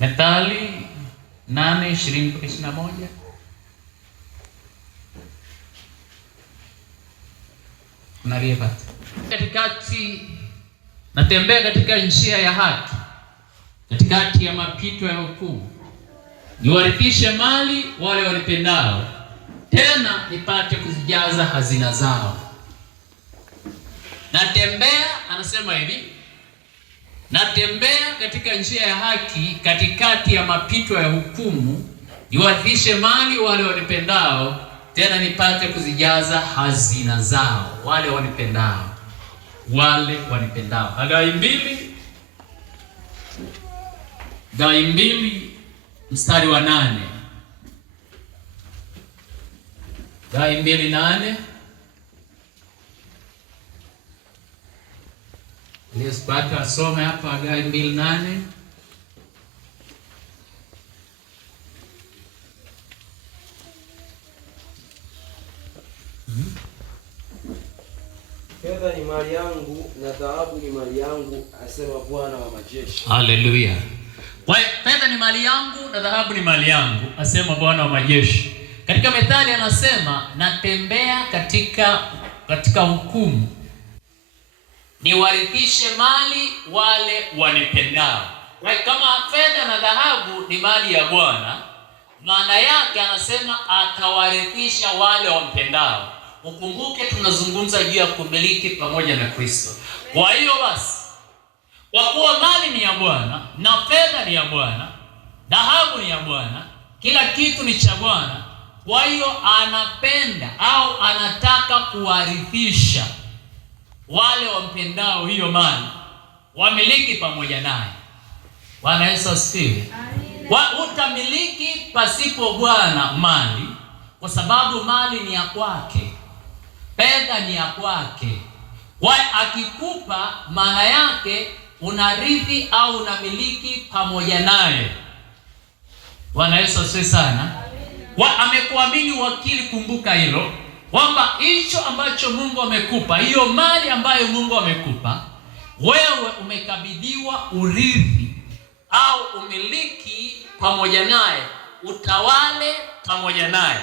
Methali 8:20-21. Unalipata. Natembea katika njia ya haki, katikati ya mapito ya hukumu, niwarithishe mali wale wanipendao, tena nipate kuzijaza hazina zao. Natembea, anasema hivi, natembea katika njia ya haki, katikati ya mapito ya hukumu, niwarithishe mali wale wanipendao, tena nipate kuzijaza hazina zao. Wale wanipendao, wale wanipendao. Hagai 2 mstari wa 8. Hagai 2:8. Nisipata asome hapa Hagai 2:8. Fedha ni mali yangu na dhahabu ni mali yangu, asema Bwana wa majeshi. Haleluya. Kwa fedha ni mali yangu na dhahabu ni mali yangu, asema Bwana wa majeshi. Katika Methali anasema natembea katika hukumu, niwarithishe mali wale wanipendao. Kama fedha na dhahabu ni mali ya Bwana, maana yake anasema atawarithisha wale wampendao. Ukumbuke tunazungumza juu ya kumiliki pamoja na Kristo. Kwa hiyo basi, kwa kuwa mali ni ya Bwana na fedha ni ya Bwana, dhahabu ni ya Bwana, kila kitu ni cha Bwana, kwa hiyo anapenda au anataka kuwarithisha wale wampendao hiyo mali, wamiliki pamoja naye. Bwana Yesu asifiwe. Utamiliki pasipo Bwana mali, kwa sababu mali ni ya kwake, fedha ni ya kwake. Akikupa, maana yake unarithi au unamiliki pamoja naye. Bwana Yesu asifiwe sana. Amekuamini wakili, kumbuka hilo, kwamba hicho ambacho Mungu amekupa, hiyo mali ambayo Mungu amekupa, wewe umekabidhiwa urithi au umiliki pamoja naye, utawale pamoja naye.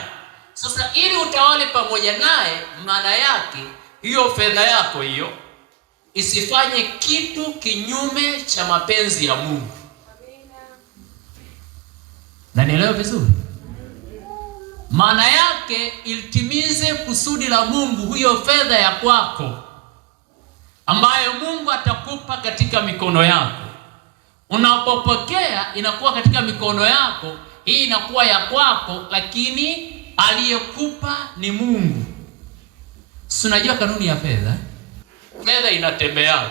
Sasa ili utawale pamoja naye, maana yake hiyo fedha yako hiyo isifanye kitu kinyume cha mapenzi ya Mungu. Na nielewe vizuri. Maana yake ilitimize kusudi la Mungu, hiyo fedha ya kwako ambayo Mungu atakupa katika mikono yako. Unapopokea inakuwa katika mikono yako, hii inakuwa ya kwako, lakini aliyekupa ni Mungu. Si unajua kanuni ya fedha? Fedha inatembea.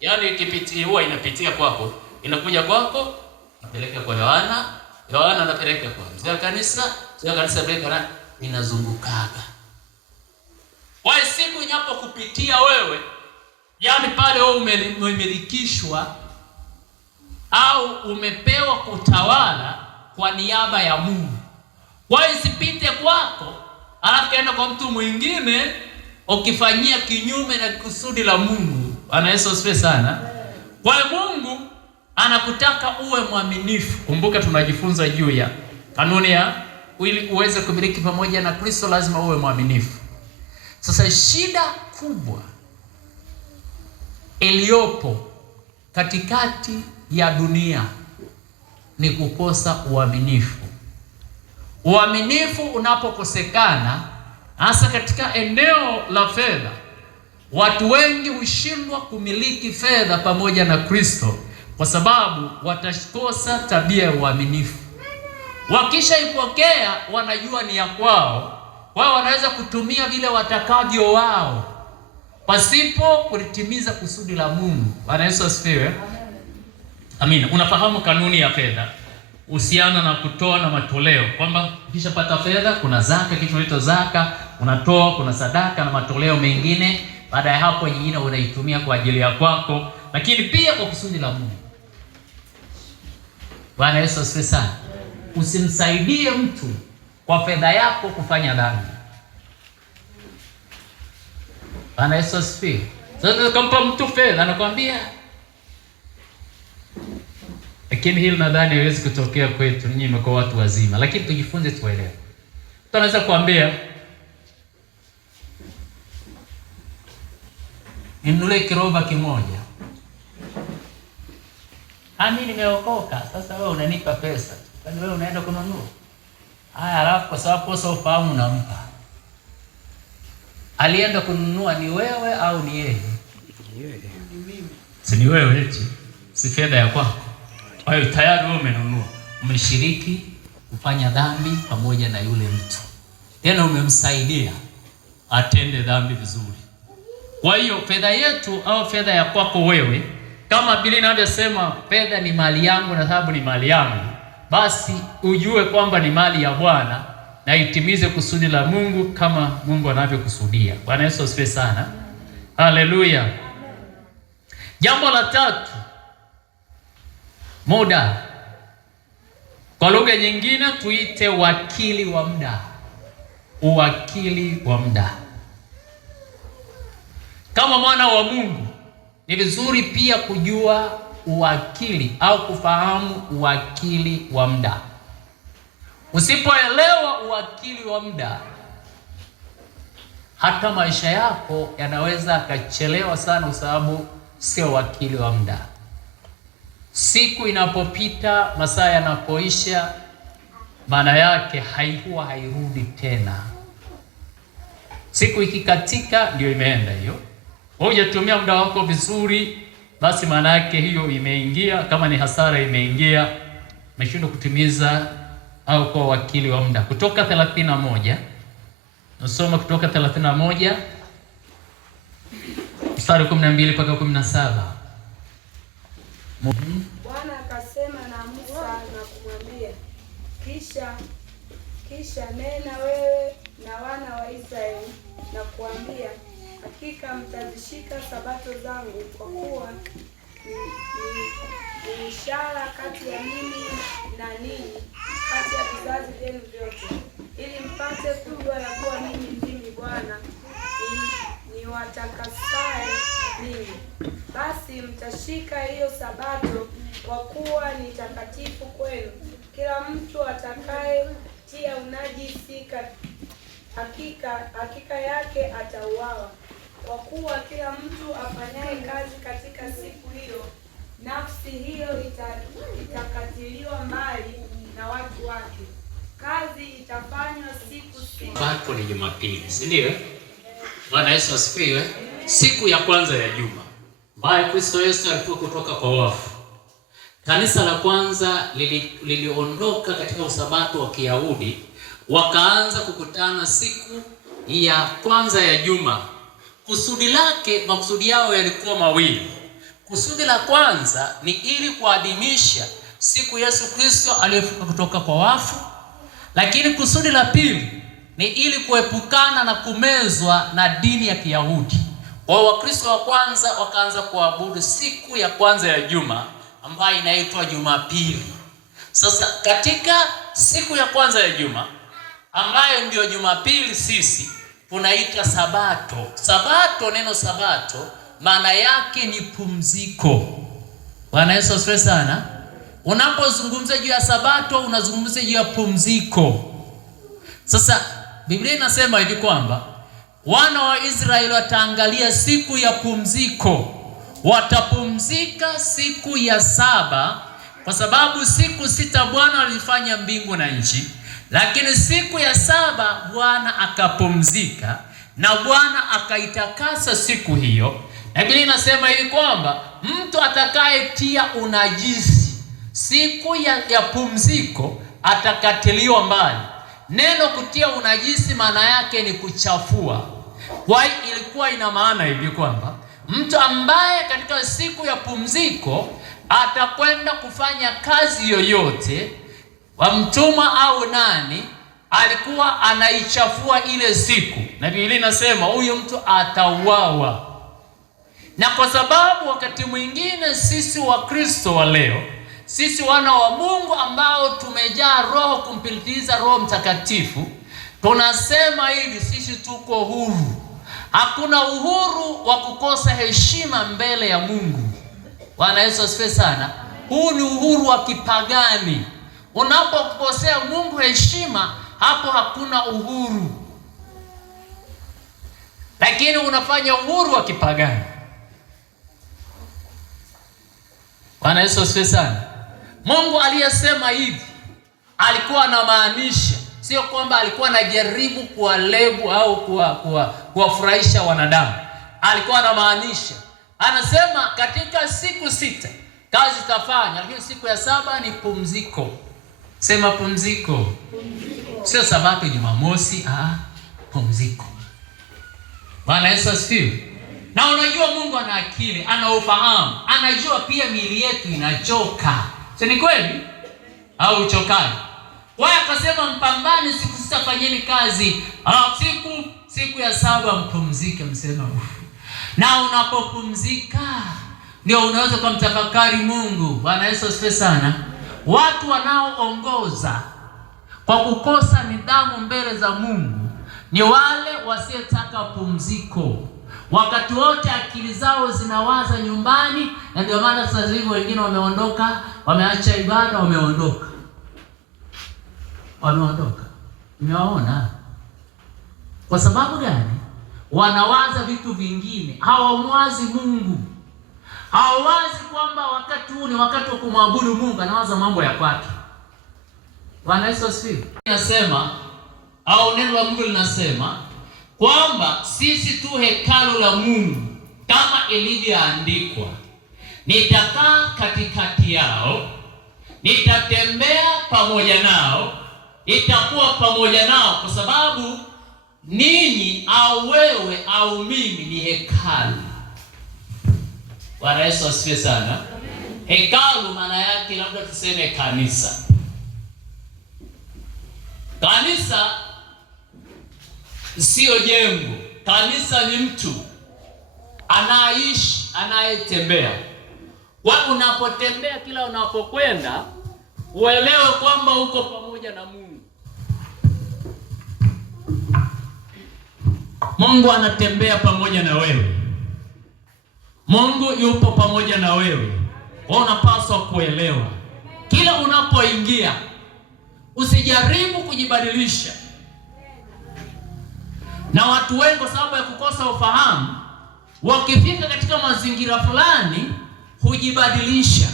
Yaani ikipitia, huwa inapitia kwako, inakuja kwako, napeleka kwa Yohana, Yohana anapeleka kwa mzee wa kanisa, mzee wa kanisa anapeleka na inazungukaga. Kwa siku inapokupitia wewe, yaani pale wewe umemilikishwa au umepewa kutawala kwa niaba ya Mungu. Kwa isipite kwako, alafu kaenda kwa mtu mwingine ukifanyia kinyume na kusudi la Mungu. Bwana Yesu asifiwe sana. Kwa Mungu anakutaka uwe mwaminifu. Kumbuka tunajifunza juu ya kanuni ya ili uweze kumiliki pamoja na Kristo, lazima uwe mwaminifu. Sasa shida kubwa iliyopo katikati ya dunia ni kukosa uaminifu. Uaminifu unapokosekana, hasa katika eneo la fedha, watu wengi hushindwa kumiliki fedha pamoja na Kristo kwa sababu watakosa tabia ya uaminifu. Wakishaipokea wanajua ni ya kwao, wao wanaweza kutumia vile watakavyo wao pasipo kulitimiza kusudi la Mungu. Bwana Yesu asifiwe. Amina. Unafahamu kanuni ya fedha uhusiana na kutoa na matoleo, kwamba ukishapata fedha kuna zaka, kitu kinaitwa zaka, unatoa, kuna sadaka na matoleo mengine. Baada ya hapo nyingine unaitumia kwa ajili ya kwako, lakini pia kwa kusudi la Mungu. Bwana Yesu asifiwe sana. Usimsaidie mtu kwa fedha yako kufanya dhambi. Bwana Yesu asifiwe. Sasa kampa mtu fedha anakuambia Lakini hili nadhani haiwezi kutokea kwetu, nyinyi mmekuwa watu wazima, lakini tujifunze tuelewe. Mtu anaweza kuambia ninunulie kiroba kimoja. Mimi nimeokoka, sasa wewe unanipa pesa. Kwani wewe unaenda kununua? Haya, alafu kwa sababu kosa ufahamu unampa. Alienda kununua ni wewe au ni yeye? Ni mimi. Si ni wewe eti? Si fedha ya kwako. Kwa hiyo tayari wewe umenunua. Umeshiriki kufanya dhambi pamoja na yule mtu. Tena umemsaidia atende dhambi vizuri. Kwa hiyo fedha yetu au fedha ya kwako wewe, kama Biblia inavyosema fedha ni mali yangu na dhahabu ni mali yangu, basi ujue kwamba ni mali ya Bwana na itimize kusudi la Mungu kama Mungu anavyokusudia. Bwana Yesu asifiwe sana. Haleluya. Jambo la tatu, muda. Kwa lugha nyingine tuite wakili wa muda. Uwakili wa muda. Kama mwana wa Mungu ni vizuri pia kujua uwakili au kufahamu uwakili wa muda. Usipoelewa uwakili wa muda, hata maisha yako yanaweza akachelewa sana, kwa sababu sio wakili wa muda. Siku inapopita, masaa yanapoisha, maana yake huwa hairudi tena. Siku ikikatika ndio imeenda hiyo. Hujatumia muda wako vizuri, basi maana yake hiyo imeingia. Kama ni hasara imeingia, umeshindwa kutimiza au kwa wakili wa muda. Kutoka 31, nasoma Kutoka 31 mstari 12 mpaka 17. Bwana akasema na Musa na kumwambia, kisha nena wewe na wana wa Israeli na kuambia, hakika mtazishika sabato zangu, kwa kuwa ni ishara kati ya mimi na ninyi, kati ya vizazi vyenu vyote, ili mpate kujua ya kuwa mimi ndimi Bwana niwatakasaye ninyi. Basi mtashika hiyo sabato, kwa kuwa ni takatifu kwenu. Kila mtu atakayetia unajisi hakika yake atauawa. Kwa kuwa kila mtu afanyaye kazi katika siku hiyo, nafsi hiyo itakatiliwa mbali na watu wake. Kazi itafanywa siku Sabato ni Jumapili, si ndio? Bwana Yesu asifiwe. Siku ya kwanza ya juma ambayo Kristo Yesu alikuwa kutoka kwa wafu. Kanisa la kwanza liliondoka katika usabato wa Kiyahudi, wakaanza kukutana siku ya kwanza ya juma. Makusudi yao yalikuwa mawili. Kusudi la kwanza ni ili kuadhimisha siku Yesu Kristo aliyofufuka kutoka kwa wafu, lakini kusudi la pili ni ili kuepukana na kumezwa na dini ya Kiyahudi. Kwa Wakristo wa kwanza wakaanza kuabudu siku ya kwanza ya juma ambayo inaitwa Jumapili. Sasa katika siku ya kwanza ya juma ambayo ndio Jumapili, sisi tunaita sabato. Sabato, neno sabato maana yake ni pumziko. Bwana Yesu asifiwe sana. Unapozungumza juu ya sabato unazungumza juu ya pumziko. Sasa Biblia inasema hivi kwamba wana wa Israeli wataangalia siku ya pumziko. Watapumzika siku ya saba, kwa sababu siku sita Bwana alifanya mbingu na nchi, lakini siku ya saba Bwana akapumzika na Bwana akaitakasa siku hiyo. Na Biblia inasema hivi kwamba mtu atakayetia unajisi siku ya pumziko atakatiliwa mbali. Neno kutia unajisi maana yake ni kuchafua. Kwa hiyo ilikuwa ina maana hivi kwamba mtu ambaye katika siku ya pumziko atakwenda kufanya kazi yoyote, wa mtumwa au nani, alikuwa anaichafua ile siku. Na Biblia inasema huyo mtu atauawa. Na kwa sababu wakati mwingine sisi Wakristo wa leo, sisi wana wa Mungu ambao tumejaa roho kumpitiliza Roho Mtakatifu, tunasema hivi, sisi tuko huru. Hakuna uhuru wa kukosa heshima mbele ya Mungu. Bwana Yesu asifiwe sana. Huu ni uhuru wa kipagani. Unapokosea Mungu heshima, hapo hakuna uhuru. Lakini unafanya uhuru wa kipagani. Bwana Yesu asifiwe sana. Mungu aliyesema hivi alikuwa anamaanisha, sio kwamba alikuwa anajaribu kuwalebu au kuwafurahisha wanadamu. Alikuwa anamaanisha, anasema katika siku 6 kazi tafanya, lakini siku ya 7 ni pumziko. Sema pumziko. Sio Sabato, Jumamosi, pumziko. Bwana Yesu asifiwe. Na unajua Mungu ana akili, ana ufahamu, anajua pia miili yetu inachoka. Si ni kweli? Au uchokaji? Kwa hiyo akasema mpambane siku 6 fanyeni kazi. Siku ya 7 mpumzike, msema na unapopumzika ndio unaweza kumtafakari Mungu. Bwana Yesu asifiwe sana. Watu wanaoongoza kwa kukosa nidhamu mbele za Mungu ni wale wasiotaka pumziko. Wakati wote akili zao zinawaza nyumbani, na ndio maana sasa hivi wengine wameondoka, wameacha ibada, wameondoka. Nimewaona. Kwa sababu gani? Wanawaza vitu vingine, hawamwazi Mungu. Hawawazi kwamba wakati huu ni wakati wa kumwabudu Mungu, anawaza mambo ya kwake. Bwana Yesu asifiwe. Nasema au neno la Mungu linasema kwamba sisi tu hekalu la Mungu, kama ilivyoandikwa, nitakaa katikati yao, nitatembea pamoja nao, nitakuwa pamoja nao, kwa sababu ninyi au wewe au mimi ni hekalu. Bwana Yesu asifiwe sana. Hekalu maana yake labda tuseme kanisa. Kanisa sio jengo. Kanisa ni mtu anaishi, anayetembea. Wewe unapotembea, kila unapokwenda, uelewe kwamba uko pamoja na Mungu. Mungu anatembea pamoja na wewe. Mungu yupo pamoja na wewe. Unapaswa kuelewa kila unapoingia, usijaribu kujibadilisha. Na watu wengi kwa sababu ya kukosa ufahamu, wakifika katika mazingira fulani hujibadilisha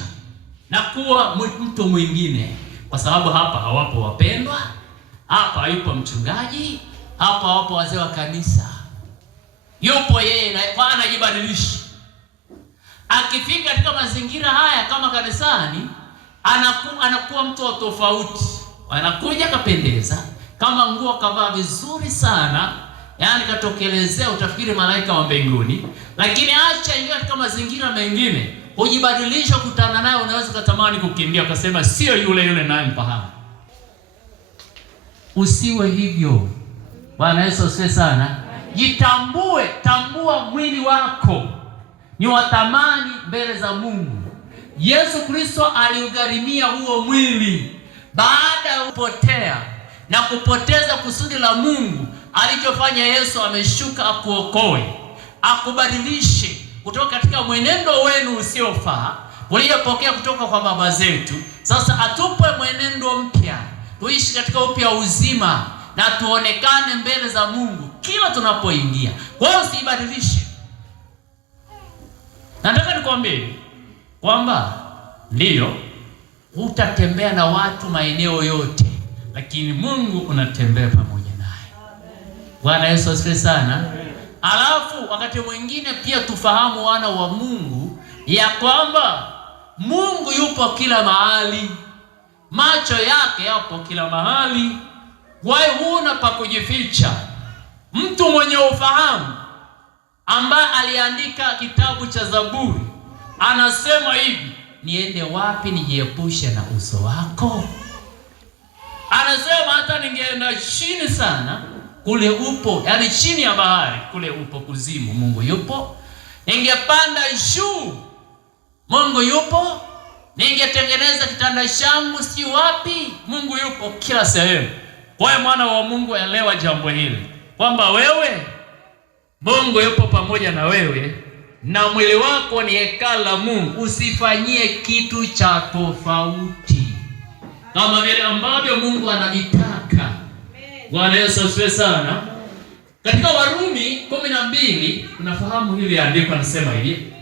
na kuwa mtu mwingine, kwa sababu hapa hawapo wapendwa, hapa hayupo mchungaji, hapa hawapo wazee wa kanisa. Yupo yeye na anajibadilisha. Akifika katika mazingira haya kama kanisani, anakuwa mtu wa tofauti. Anakuja kapendeza, kama nguo kavaa vizuri sana, yaani katokelezea utafikiri malaika wa mbinguni. Lakini acha ingia katika mazingira mengine, hujibadilisha, kutana naye unaweza kutamani kukimbia, ukasema sio yule naye mfahamu. Usiwe hivyo. Bwana Yesu asifiwe sana. Jitambue, tambua mwili wako ni wa thamani mbele za Mungu. Yesu Kristo aliugharimia huo mwili baada ya kupotea na kupoteza kusudi la Mungu. Alichofanya Yesu, ameshuka akuokoe, akubadilishe kutoka katika mwenendo wenu usiofaa uliyopokea kutoka kwa baba zetu. Sasa atupe mwenendo mpya, tuishi katika upya uzima na tuonekane mbele za Mungu kila tunapoingia. Kwa hiyo usibadilishe. Nataka nikwambie kwamba ndiyo utatembea na watu maeneo yote, lakini Mungu unatembea pamoja naye. Bwana Yesu asifiwe sana. Alafu wakati mwingine pia tufahamu, wana wa Mungu, ya kwamba Mungu yupo kila mahali. Macho yake yapo kila mahali. Wewe huna pa kujificha. Mtu mwenye ufahamu ambaye aliandika kitabu cha Zaburi anasema hivi, niende wapi nijiepushe na uso wako? Anasema hata ningeenda chini sana, kule upo, yani chini ya bahari, kule upo kuzimu, Mungu yupo. Ningepanda juu, Mungu yupo. Ningetengeneza kitanda changu si wapi, Mungu yupo kila sehemu. Kwa hiyo mwana wa Mungu, elewa jambo hili kwamba wewe, Mungu yupo pamoja na wewe na mwili wako ni hekalu la Mungu, usifanyie kitu cha tofauti kama vile ambavyo Mungu anavitaka. Bwana Yesu asifiwe sana. Katika Warumi 12 tunafahamu hili andiko anasema hivi: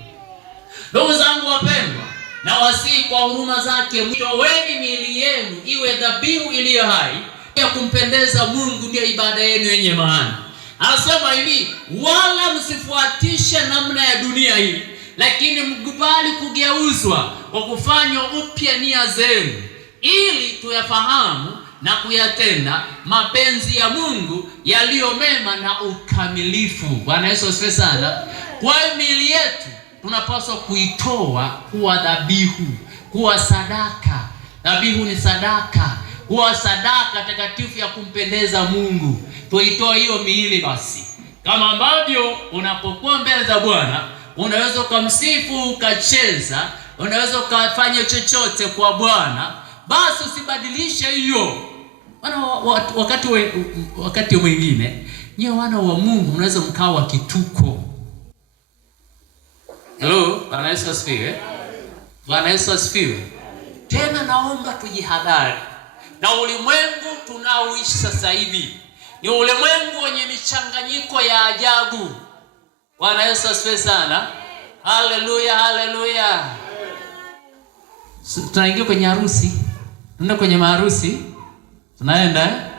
ndugu zangu wapendwa, na wasihi kwa huruma zake, toweni miili yenu iwe dhabihu iliyo hai ya kumpendeza Mungu, ndio ibada yenu yenye maana. Anasema hivi: wala msifuatishe namna ya dunia hii, lakini mkubali kugeuzwa kwa kufanywa upya nia zenu, ili tuyafahamu na kuyatenda mapenzi ya Mungu yaliyo mema na ukamilifu. Bwana Yesu asifiwe sana. Kwa miili yetu tunapaswa kuitoa kuwa dhabihu, kuwa sadaka. Dhabihu ni sadaka, kuwa sadaka takatifu ya kumpendeza Mungu. Tuitoe hiyo miili basi. Kama ambavyo unapokuwa mbele za Bwana, unaweza kumsifu, ukacheza, unaweza ukafanya chochote kwa Bwana, basi usibadilishe hiyo. Wakati mwingine nyewe wana wa Mungu mnaweza mkawa kituko. Hello, Bwana Yesu asifiwe. Bwana Yesu asifiwe. Tena naomba tujihadhari na ulimwengu tunaoishi sasa hivi. Ni ulimwengu wenye michanganyiko ya ajabu. Bwana Yesu asifiwe sana. Haleluya, haleluya. Tunaingia kwenye harusi. Tunaenda kwenye maharusi. Tunaenda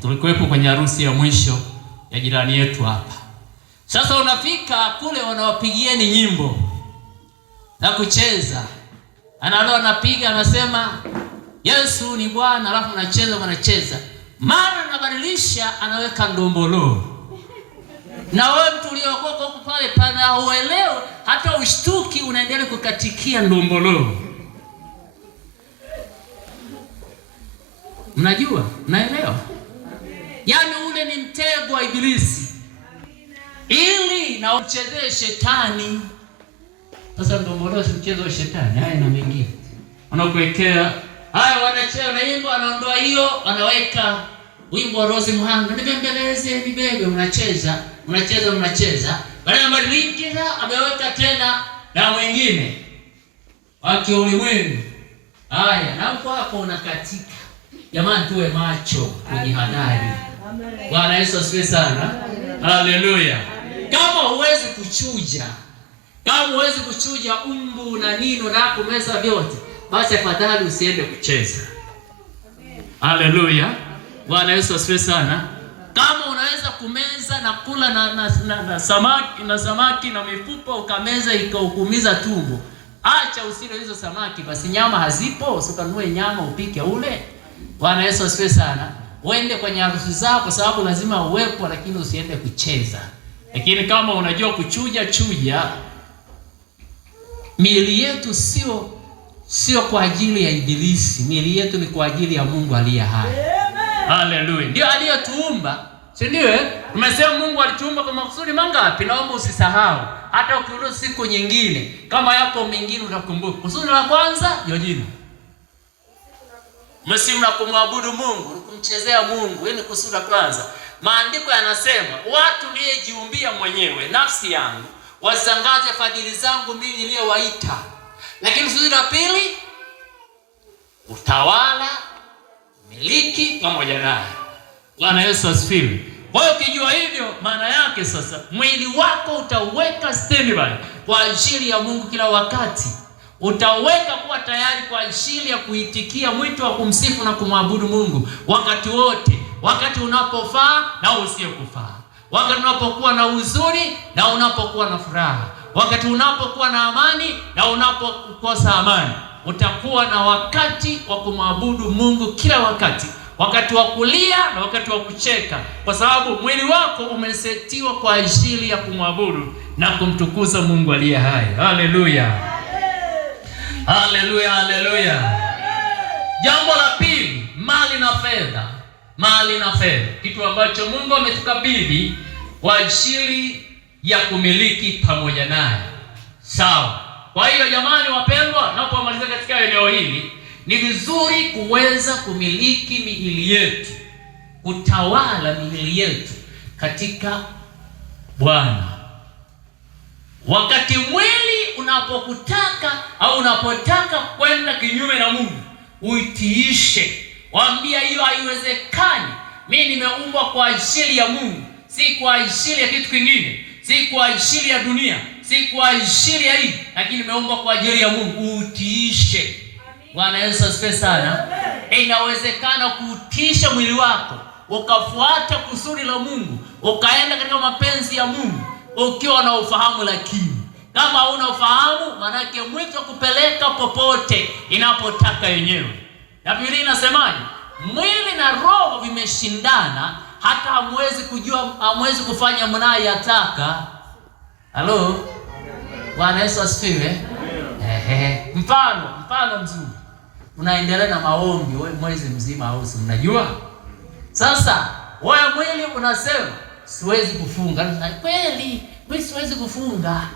tulikuwepo kwenye harusi ya mwisho ya jirani yetu hapa. Sasa unafika kule, wanawapigieni nyimbo na kucheza. Analo anapiga, anasema Yesu ni Bwana, alafu wanacheza. Mara anabadilisha, anaweka ndombolo. Na wewe mtu uliokoka huko pale pana uelewe, hata ushtuki, unaendelea kukatikia ndombolo. Mnajua? Mnaelewa? Yaani ule ni mtego wa Ibilisi ili na uchezee shetani. Sasa ndombolo si mchezo wa shetani, haya na mengine. Wanakuwekea haya, wanacheza na wimbo, anaondoa hiyo, anaweka wimbo wa Rose Muhando, nibembeleze nibebe, unacheza. Baada ya badilika, ameweka tena na mwingine waki ulimwengu. Haya, na hapo unakatika. Jamani, tuwe macho, tujihadhari. Bwana Yesu asifiwe sana. Haleluya. Kama huwezi kuchuja umbu na nino na kumeza vyote, basi afadhali usiende kucheza. Haleluya. Bwana Yesu asifiwe sana. Kama unaweza kumeza na kula na samaki na mifupa, ukameza ikaukumiza tumbo, acha usile hizo samaki. Basi nyama hazipo, usikanunue nyama upike ule. Bwana Yesu asifiwe sana. Uende kwenye harusi zako kwa sababu lazima uwepo, lakini usiende kucheza. Lakini kama unajua chuja. Miili yetu sio kwa ajili ya Ibilisi. Miili yetu ni kwa ajili ya Mungu aliye hai. Haleluya. Ndio aliyotuumba. Si ndio? Tumesema Mungu alituumba kwa makusudi mangapi? Naomba usisahau. Hata ukiuliza siku nyingine, kama yapo mengine utakumbuka. Kusudi la kwanza ndio jina. Msimu na kumwabudu Mungu, kumchezea Mungu, ni kusudi la kwanza. Maandiko yanasema, watu niliyejiumbia mwenyewe, nafsi yangu, wasangaze fadhili zangu mimi niliyowaita. Lakini kusudi la pili, utawala, miliki pamoja naye. Bwana Yesu asifiwe. Kwa hiyo ukijua hivyo, maana yake sasa mwili wako utauweka standby kwa ajili ya Mungu kila wakati. Utaweka kuwa tayari kwa ajili ya kuitikia mwito wa kumsifu na kumwabudu Mungu wakati wote, wakati unapofaa na usiyokufaa, wakati unapokuwa na huzuni na unapokuwa na furaha, wakati unapokuwa na amani na unapokosa amani. Utakuwa na wakati wa kumwabudu Mungu kila wakati, wakati wa kulia na wakati wa kucheka, kwa sababu mwili wako umesetiwa kwa ajili ya kumwabudu na kumtukuza Mungu aliye hai. Haleluya. Haleluya, haleluya. Jambo la pili, mali na fedha. Mali na fedha, kitu ambacho Mungu ametukabidhi kwa ajili ya kumiliki pamoja naye. Sawa. Kwa hiyo jamani wapendwa, napomaliza katika eneo hili, ni vizuri kuweza kumiliki miili yetu, kutawala miili yetu katika Bwana. Wakati mwili unapokutaka au unapotaka kwenda kinyume na Mungu, uitiishe. Waambia hiyo haiwezekani. Mimi nimeumbwa kwa ajili ya Mungu, si kwa ajili ya kitu kingine, si kwa ajili ya dunia, si kwa ajili ya hii, lakini nimeumbwa kwa ajili ya Mungu. Utiishe. Bwana Yesu asifiwe sana. Inawezekana kuutiisha mwili wako, ukafuata kusudi la Mungu, ukaenda katika mapenzi ya Mungu ukiwa na ufahamu. Lakini kama huna ufahamu, manake mwito kupeleka popote inapotaka yenyewe. Na Biblia inasemaje? Mwili na roho vimeshindana, hata hamwezi kufanya mnayotaka. Halo? Bwana Yesu asifiwe. Mfano mzuri. Unaendelea na maombi wewe mwezi mzima au si mnajua? Sasa wewe mwili unasema siwezi kufunga. Na kweli, mimi siwezi kufunga.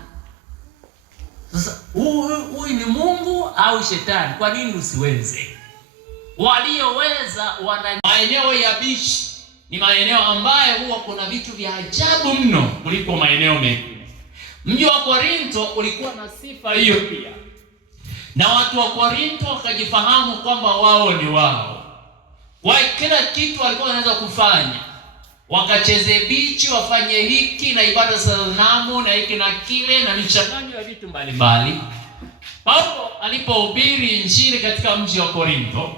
Sasa huyu ni Mungu au shetani? Kwa nini usiweze? Walioweza wana maeneo ya bichi. Ni maeneo ambayo huwa kuna vitu vya ajabu mno kuliko maeneo mengine. Mji wa Korinto ulikuwa na sifa hiyo pia. Na watu wa Korinto wakajifahamu kwamba wao ni wao. Kwa kila kitu walikuwa wanaweza kufanya. Wakacheze bichi, wafanye hiki na ibada za sanamu na hiki na kile na michanganyo ya vitu mbalimbali. Paulo alipohubiri injili katika mji wa Korinto,